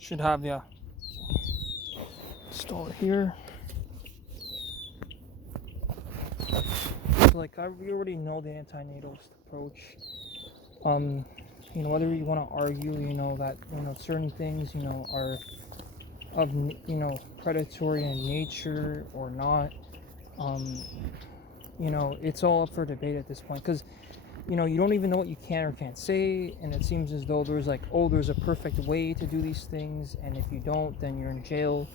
Should have, yeah. Install it here. So, like, we already know the anti-natalist approach. Whether you want to argue, that certain things, are of predatory in nature or not. It's all up for debate at this point because you don't even know what you can or can't say, and it seems as though there's a perfect way to do these things, and if you don't, then you're in jail.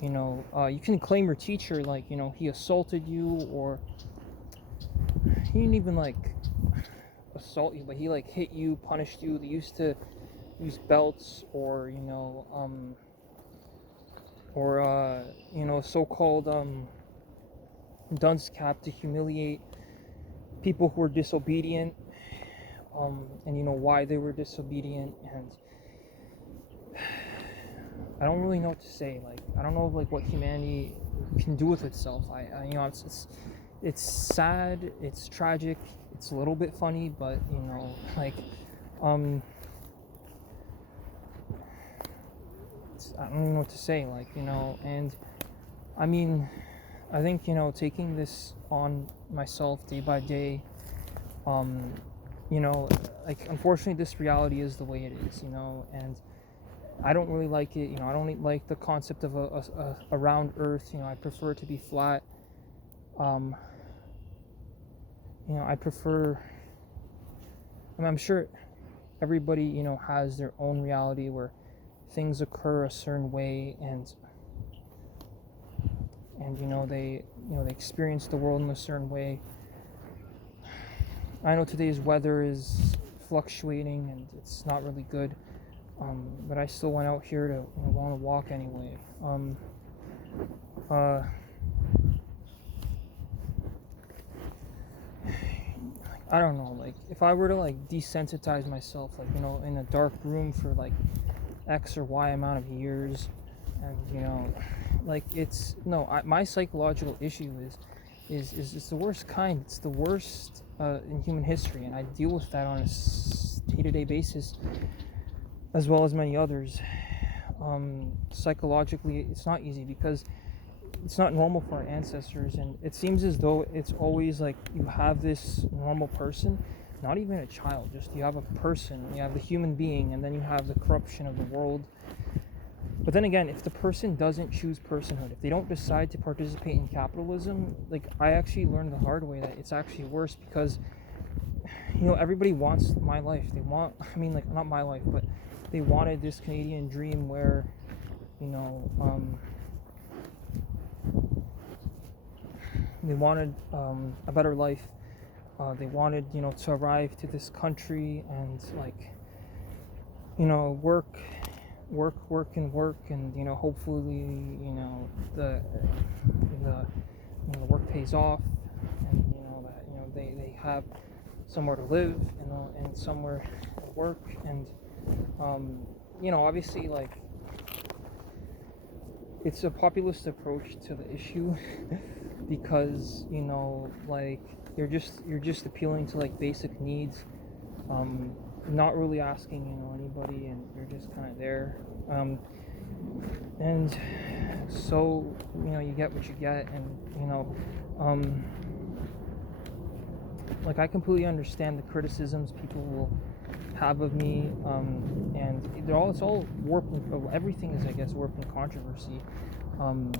You can claim your teacher, like, he assaulted you, or he didn't even like assault you, but he like hit you, punished you. They used to use belts or so-called dunce cap to humiliate people who were disobedient, and why they were disobedient. And I don't really know what to say. Like, I don't know like what humanity can do with itself. It's sad, it's tragic, it's a little bit funny, but I don't even know what to say. And I mean, I think taking this on myself day by day, unfortunately this reality is the way it is, and I don't really like it. I don't like the concept of a round earth. I prefer it to be flat. I prefer, I'm sure everybody has their own reality where things occur a certain way, and they experience the world in a certain way. I know today's weather is fluctuating and it's not really good, but I still went out here to go on a walk anyway. I don't know, like, if I were to like desensitize myself, like, in a dark room for like X or Y amount of years, and like, it's no, my psychological issue is the worst kind. It's the worst in human history, and I deal with that on a day-to-day basis, as well as many others. Psychologically, it's not easy because it's not normal for our ancestors, and it seems as though it's always like you have this normal person, not even a child, just you have a person, you have the human being, and then you have the corruption of the world. But then again, if the person doesn't choose personhood, if they don't decide to participate in capitalism, like, I actually learned the hard way that it's actually worse, because everybody wants my life. They want, I mean, like, not my life, but they wanted this Canadian dream where they wanted a better life. They wanted to arrive to this country and like work and hopefully the work pays off, and that they have somewhere to live, and somewhere to work, and obviously, like, it's a populist approach to the issue because like, you're just appealing to like basic needs, not really asking anybody, and you're just kind of there, and so you get what you get, and like, I completely understand the criticisms people will have of me, and it's all warped. Everything is, I guess, warped in controversy, and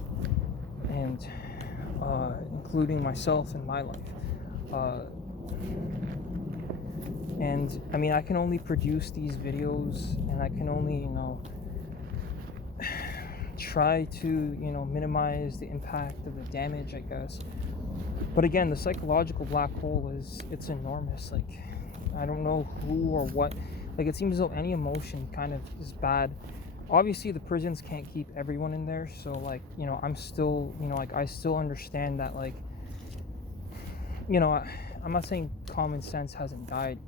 including myself and my life. And I mean, I can only produce these videos, and I can only try to minimize the impact of the damage, I guess. But again, the psychological black hole it's enormous. Like, I don't know who or what. Like, it seems as though any emotion kind of is bad. Obviously, the prisons can't keep everyone in there, so like, I'm still, like, I still understand that, like, I'm not saying common sense hasn't died.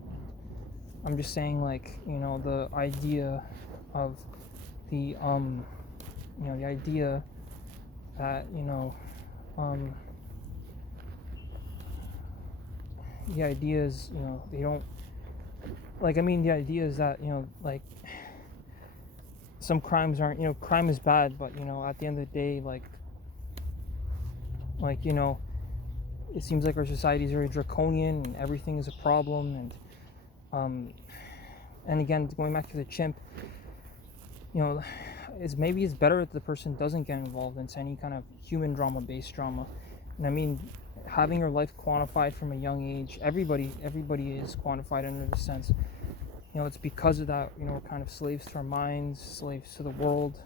I'm just saying, like, the idea of the the idea that the idea is they don't, like, I mean, the idea is that like, some crimes aren't, crime is bad, but at the end of the day, like it seems like our society is very draconian and everything is a problem. Um and again, going back to the chimp, it's better if the person doesn't get involved into any kind of human drama based drama. And I mean, having your life quantified from a young age, everybody is quantified under the sense, it's because of that, we're kind of slaves to our minds, slaves to the world.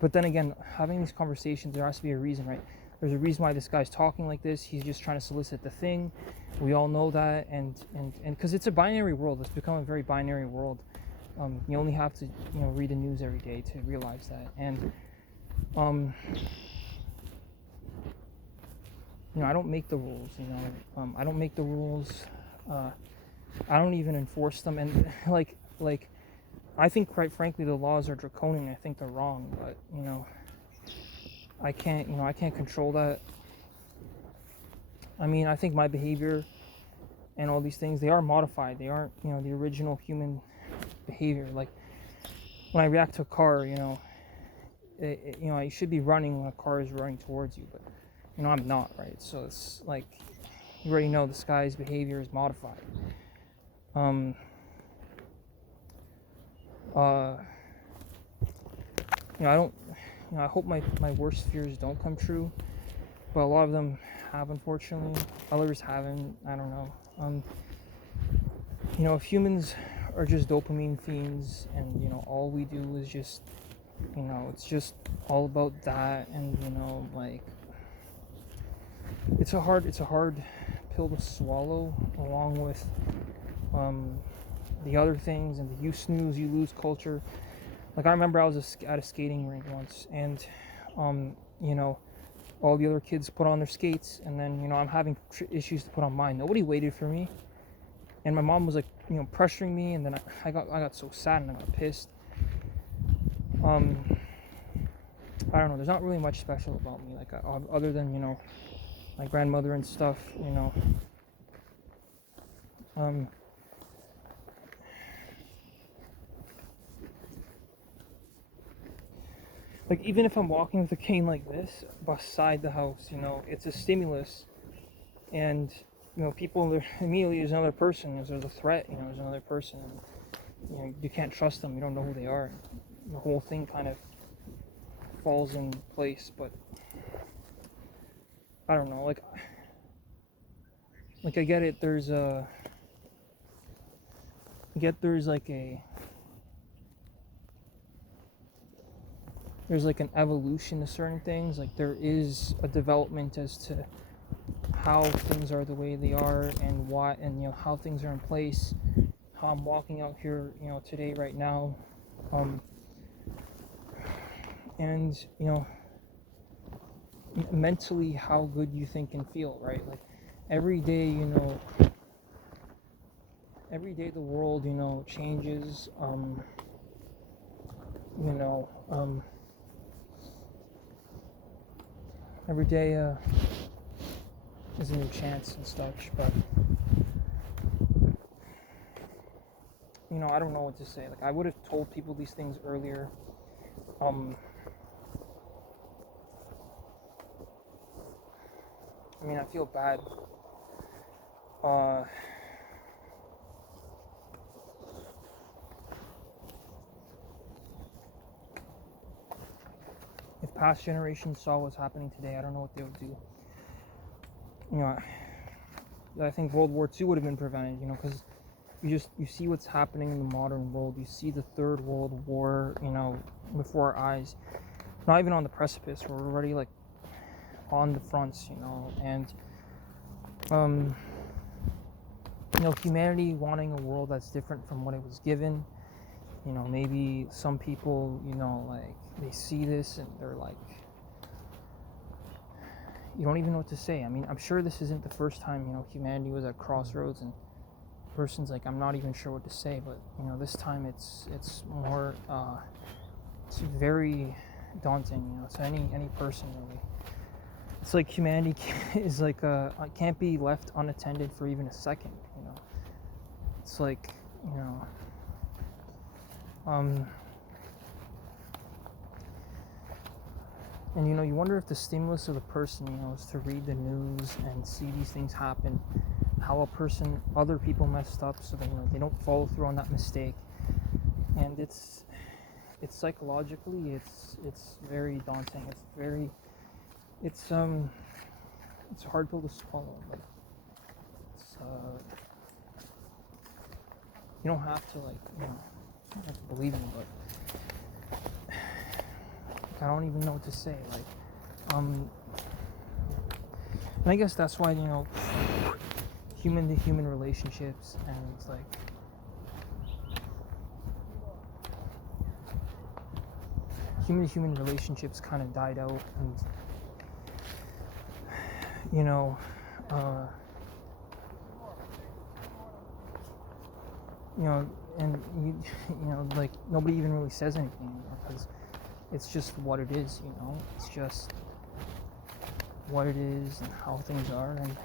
But then again, having these conversations, there has to be a reason, right? There's a reason why this guy's talking like this. He's just trying to solicit the thing. We all know that, and because it's a binary world. It's become a very binary world. You only have to, read the news every day to realize that. And I don't make the rules. I don't make the rules. I don't even enforce them. And like I think, quite frankly, the laws are draconian. I think they're wrong, but I can't control that. I mean, I think my behavior and all these things, they are modified. They aren't, the original human behavior. Like when I react to a car, I should be running when a car is running towards you, but I'm not, right? So it's like, you already know this guy's behavior is modified. I hope my worst fears don't come true, but a lot of them have, unfortunately. Others haven't. I don't know. If humans are just dopamine fiends, and all we do is just, it's just all about that, and it's a hard pill to swallow, along with the other things, and the you snooze you lose culture. Like, I remember I was at a skating rink once, and all the other kids put on their skates, and then I'm having issues to put on mine. Nobody waited for me, and my mom was like pressuring me, and then I got so sad and I got pissed. I don't know, there's not really much special about me, like other than my grandmother and stuff. Like, even if I'm walking with a cane like this beside the house, it's a stimulus, and people immediately, there's another person, there's a threat, there's another person, and, you can't trust them, you don't know who they are. The whole thing kind of falls in place. But I don't know, like I get it, there's like an evolution to certain things. Like, there is a development as to how things are the way they are, and why, and how things are in place, how I'm walking out here today, right now, and mentally how good you think and feel, right? Like, every day the world changes. Every day is a new chance and such, but I don't know what to say. Like, I would have told people these things earlier. I mean, I feel bad. If past generations saw what's happening today, I don't know what they would do. I think World War II would have been prevented, because you see what's happening in the modern world. You see the Third World War, before our eyes. Not even on the precipice. We're already like on the fronts, and humanity wanting a world that's different from what it was given. Maybe some people, like, they see this and they're like, you don't even know what to say. I mean, I'm sure this isn't the first time, humanity was at crossroads, and the person's like, I'm not even sure what to say, but, this time it's more, it's very daunting, to any person, really. It's like humanity is like, can't be left unattended for even a second, It's like, Um, and you wonder if the stimulus of the person, is to read the news and see these things happen, how other people messed up, so that they don't follow through on that mistake. And it's psychologically, it's very daunting. It's it's a hard pill to swallow, but it's you don't have to you don't have to believe me, but I don't even know what to say. And I guess that's why human to human relationships and human to human relationships kind of died out, and you know, and nobody even really says anything anymore because it's just what it is. It's just what it is and how things are, and